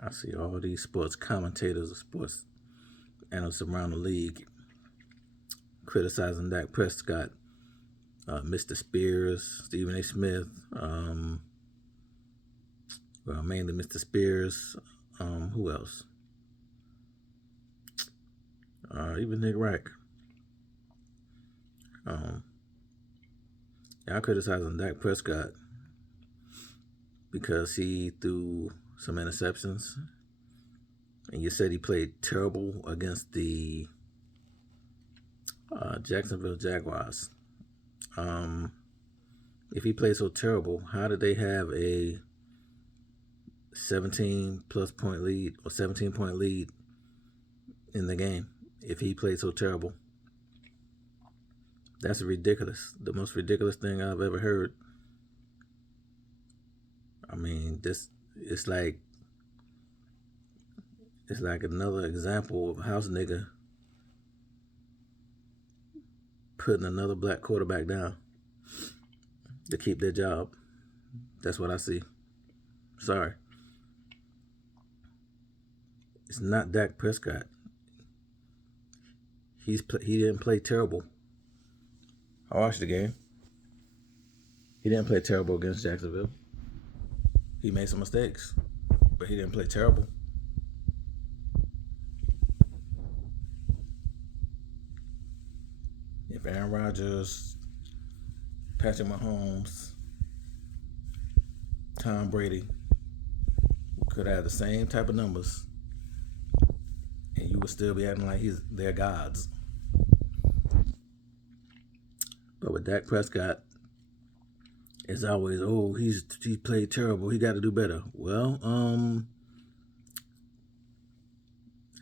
I see all these sports commentators or sports analysts around the league criticizing Dak Prescott, Mr. Spears, Stephen A. Smith, mainly Mr. Spears. Who else? Even Nick Rack. Y'all criticizing Dak Prescott because he threw some interceptions, and you said he played terrible against the Jacksonville Jaguars. If he played so terrible, how did they have a 17-plus point lead or 17-point lead in the game if he played so terrible? That's ridiculous. The most ridiculous thing I've ever heard. I mean, it's like another example of house nigga putting another black quarterback down to keep their job. That's what I see. Sorry. It's not Dak Prescott. He didn't play terrible. I watched the game. He didn't play terrible against Jacksonville. He made some mistakes, but he didn't play terrible. If Aaron Rodgers, Patrick Mahomes, Tom Brady could have the same type of numbers, and you would still be acting like they're gods. But with Dak Prescott, it's always, he played terrible. He got to do better. Well,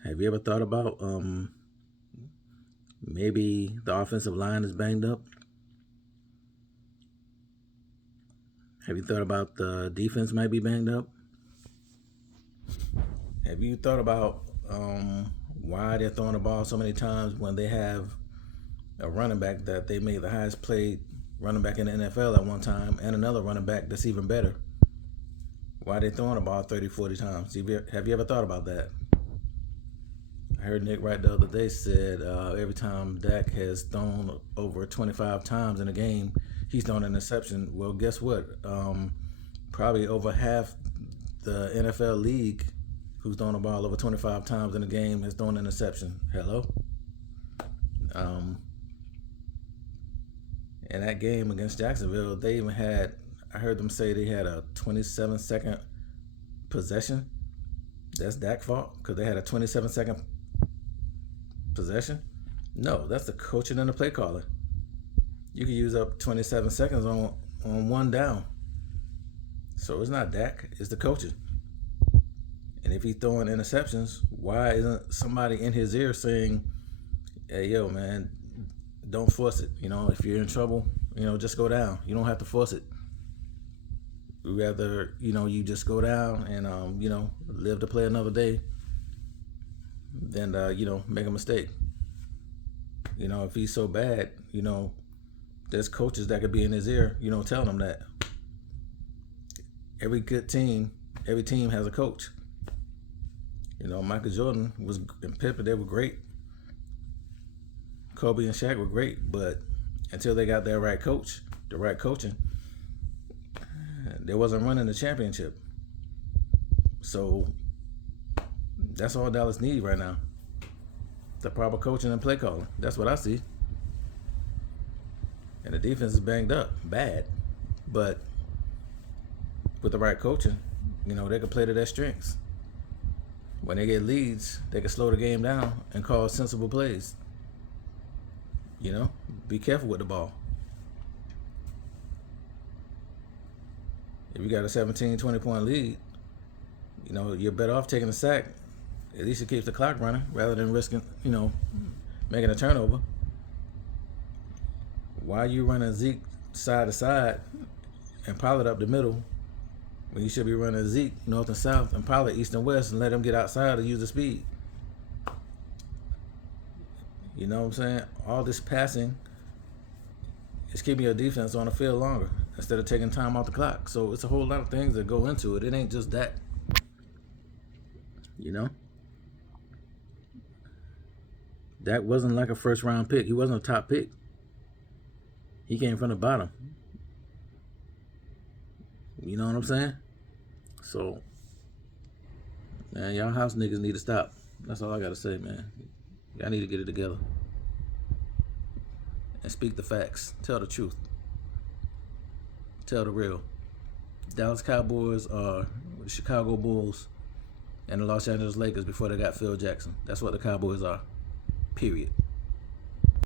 have you ever thought about maybe the offensive line is banged up? Have you thought about the defense might be banged up? Have you thought about why they're throwing the ball so many times when they have a running back that they made the highest paid running back in the NFL at one time and another running back that's even better? Why are they throwing the ball 30, 40 times? Have you ever thought about that? I heard Nick Wright the other day said every time Dak has thrown over 25 times in a game, he's thrown an interception. Well, guess what? Probably over half the NFL league who's thrown the ball over 25 times in a game has thrown an interception. Hello? In that game against Jacksonville, they even had, I heard them say they had a 27-second possession. That's Dak's fault because they had a 27-second possession? No, that's the coaching and the play calling. You can use up 27 seconds on one down. So it's not Dak, it's the coaching. And if he's throwing interceptions, why isn't somebody in his ear saying, hey, yo, man, don't force it. If you're in trouble, just go down. You don't have to force it. We'd rather, you just go down and, live to play another day than, make a mistake. If he's so bad, there's coaches that could be in his ear, telling him that. Every team has a coach. Michael Jordan and Pippen, they were great. Kobe and Shaq were great, but until they got their right coach, the right coaching, they wasn't running the championship. So that's all Dallas needs right now. The proper coaching and play calling. That's what I see. And the defense is banged up, bad. But with the right coaching, they can play to their strengths. When they get leads, they can slow the game down and call sensible plays. Be careful with the ball. If you got a 17, 20-point lead, you're better off taking a sack. At least it keeps the clock running rather than risking, making a turnover. Why are you running Zeke side to side and Pollard up the middle when you should be running Zeke north and south and Pollard east and west and let him get outside and use the speed? You know what I'm saying? All this passing is keeping your defense on the field longer instead of taking time off the clock. So it's a whole lot of things that go into it. It ain't just that. You know, Dak wasn't like a first round pick. He wasn't a top pick. He came from the bottom. You know what I'm saying? So, man, y'all house niggas need to stop. That's all I gotta say, man. Y'all need to get it together and speak the facts. Tell the truth. Tell the real. Dallas Cowboys are the Chicago Bulls and the Los Angeles Lakers before they got Phil Jackson. That's what the Cowboys are. Period.